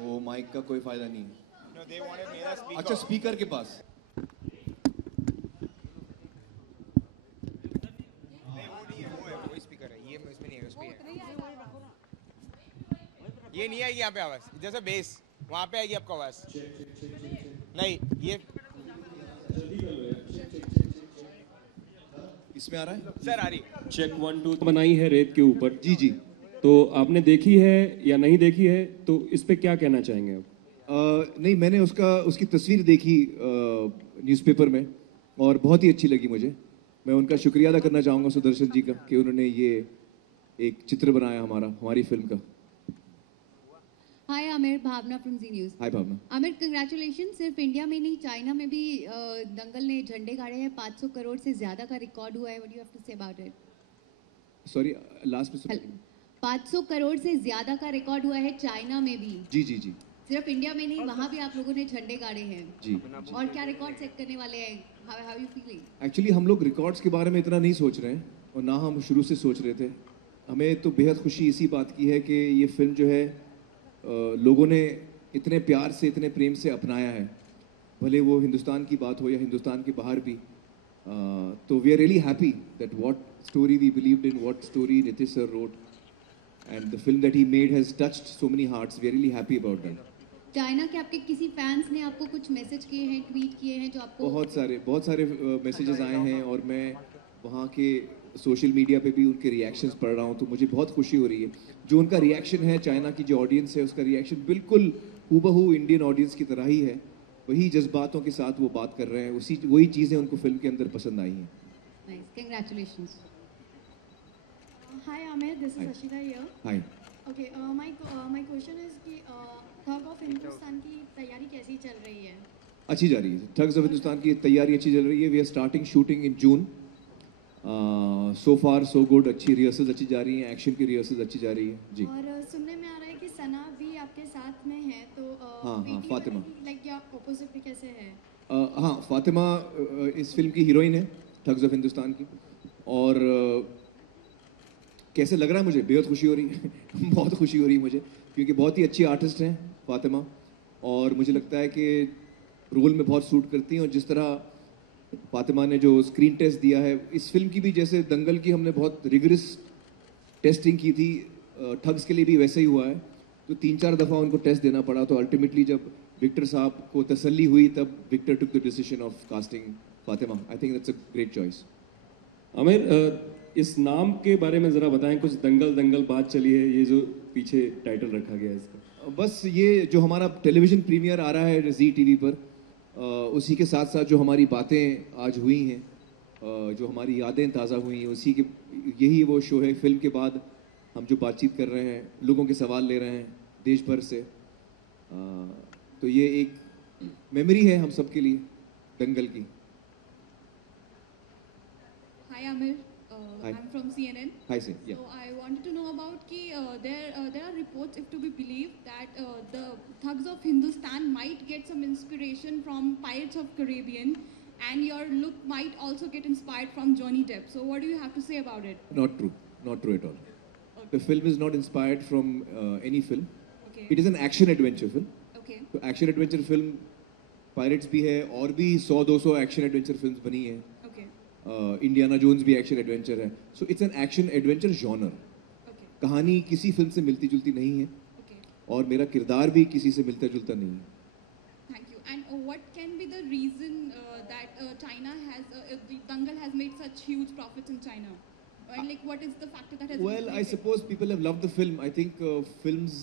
ओ mic का कोई फायदा नहीं है। No, they wanted मेरा speaker. अच्छा स्पीकर के पास। नहीं वो नहीं है, वो है, वही स्पीकर है। ये इसमें नहीं है, उसमें है। ये नहीं आएगी यहाँ पे आवाज, जैसे बेस वहाँ पे आएगी आपको आवाज। नहीं ये इसमें आ रहा है? सर आ रही है। चेक 1 2 बनाई है रेत के ऊपर। जी जी। तो आपने देखी है या नहीं देखी है, तो इस पे क्या कहना चाहेंगे आप? नहीं, मैंने उसकी तस्वीर देखी न्यूज़पेपर में और बहुत ही अच्छी लगी मुझे। मैं उनका शुक्रिया अदा करना चाहूँगा सुदर्शन जी का कि उन्होंने ये एक चित्र बनाया हमारी फिल्म का। Hi Aamir, Bhavna from Zee News. Hi Bhavna. Aamir congratulation. सिर्फ इंडिया में नहीं, चाइना में भी दंगल ने झंडे गाड़े हैं। 500 करोड़ से ज्यादा का रिकॉर्ड हुआ है। What do you have to say about it? Sorry, last में सुन। 500 करोड़ से ज्यादा का रिकॉर्ड हुआ है चाइना में भी। जी जी जी। सिर्फ इंडिया में नहीं, वहाँ भी आप लोगों ने झंडे गाड़े हैं। जी। और क्या रिकॉर्ड सेट करने वाले हैं? How you feeling? एक्चुअली हम लोग रिकॉर्ड्स के बारे में इतना नहीं सोच रहे हैं और ना हम शुरू से सोच रहे थे। हमें तो बेहद खुशी इसी बात की है कि ये फिल्म जो है लोगों ने इतने प्यार से, इतने प्रेम से अपनाया है, भले वो हिंदुस्तान की बात हो या हिंदुस्तान के बाहर भी। तो we are really happy that what story we believed in, what story Nitish sir wrote and the film that he made has touched so many hearts. We are really happy about that. China के आपके किसी fans ने आपको कुछ message किए हैं, tweet किए हैं जो आपको? बहुत सारे मैसेजेस आए हैं और मैं वहाँ के सोशल मीडिया पे भी उनके रिएक्शंस पढ़ रहा हूँ, तो मुझे बहुत खुशी हो रही है। जो उनका रिएक्शन है, चाइना की जो ऑडियंस है उसका रिएक्शन बिल्कुल हूबहू इंडियन ऑडियंस की तरह ही है। वही जज्बातों के साथ वो बात कर रहे हैं, वही चीज़ें उनको फिल्म के अंदर पसंद आई हैं। Nice, congratulations. Hi Amir, this is Ashita here. Hi. Okay, my question is कि थग ऑफ हिंदुस्तान की तैयारी कैसी चल रही है? अच्छी जा रही है। ठग्स ऑफ हिंदुस्तान की तैयारी अच्छी चल रही है। We are starting shooting in June. So far so good. अच्छी रिहर्सल्स अच्छी जा रही हैं, एक्शन की रिहर्सल्स अच्छी जा रही है जी। और सुनने में आ रहा है कि सना भी आपके साथ में है, तो हाँ, फातिमा। लाइक या ऑपोजिट भी कैसे है? हाँ, फातिमा इस फिल्म की हीरोइन है, ठग्स ऑफ हिंदुस्तान की। और कैसे लग रहा है मुझे? बेहद खुशी हो रही है बहुत खुशी हो रही है मुझे, क्योंकि बहुत ही अच्छी आर्टिस्ट हैं फातिमा, और मुझे लगता है कि रोल में बहुत सूट करती हैं। और जिस तरह फातिमा ने जो स्क्रीन टेस्ट दिया है इस फिल्म की भी, जैसे दंगल की हमने बहुत रिगरस टेस्टिंग की थी, ठग्स के लिए भी वैसे ही हुआ है। तो 3-4 दफ़ा उनको टेस्ट देना पड़ा, तो अल्टीमेटली जब विक्टर साहब को तसल्ली हुई तब Victor took the decision of casting Fatima. I think that's a great choice. Aamir, इस नाम के बारे में ज़रा बताएं। कुछ दंगल दंगल बात चली है, ये जो पीछे टाइटल रखा गया है इसका? बस ये जो हमारा टेलीविज़न प्रीमियर आ रहा है जी टीवी पर, उसी के साथ साथ जो हमारी बातें आज हुई हैं, जो हमारी यादें ताज़ा हुई हैं, उसी के यही वो शो है। फिल्म के बाद हम जो बातचीत कर रहे हैं, लोगों के सवाल ले रहे हैं देश भर से, तो ये एक मेमोरी है हम सब के लिए दंगल की। Hi Amir, Hi. I'm from CNN. Hi, sir. Yeah. So I wanted to know about कि there are reports, if to be believed, that the thugs of Hindustan might get some inspiration from Pirates of Caribbean, and your look might also get inspired from Johnny Depp. So what do you have to say about it? Not true. Not true at all. Okay. The film is not inspired from any film. Okay. It is an action adventure film. Okay. तो action adventure film pirates भी है, और भी 100-200 action adventure films बनी हैं। Okay. Indiana Jones भी action adventure है। So it's an action adventure genre. Okay. कहानी किसी फिल्म से मिलती जुलती नहीं है, Okay. और मेरा किरदार भी किसी से मिलता जुलता नहीं है। Thank you. And what can be the reason that China has the Dangal has made such huge profits in China? And like, what is the factor that has? Well, I suppose people have loved the film. I think films,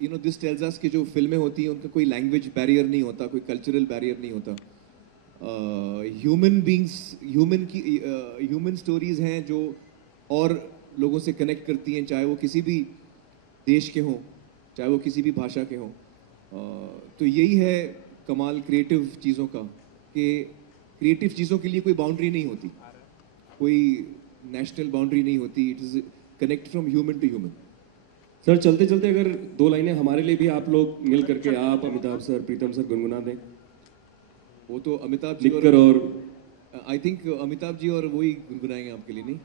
you know, this tells us कि जो फिल्में होती हैं उनका कोई language barrier नहीं होता, कोई कल्चरल बैरियर नहीं होता। ह्यूमन बींग्स, ह्यूमन स्टोरीज हैं जो और लोगों से कनेक्ट करती हैं, चाहे वो किसी भी देश के हों, चाहे वो किसी भी भाषा के हों। तो यही है कमाल क्रिएटिव चीज़ों का, कि क्रिएटिव चीज़ों के लिए कोई बाउंड्री नहीं होती, कोई नेशनल बाउंड्री नहीं होती। It is connect from human to human. Sir, चलते चलते अगर 2 लाइनें हमारे लिए भी आप लोग मिल करके, आप, अमिताभ सर, प्रीतम सर गुनगुना दें। वो तो अमिताभ जी लिखकर, और आई थिंक अमिताभ जी और वही गुनगुनाएंगे आपके लिए, नहीं?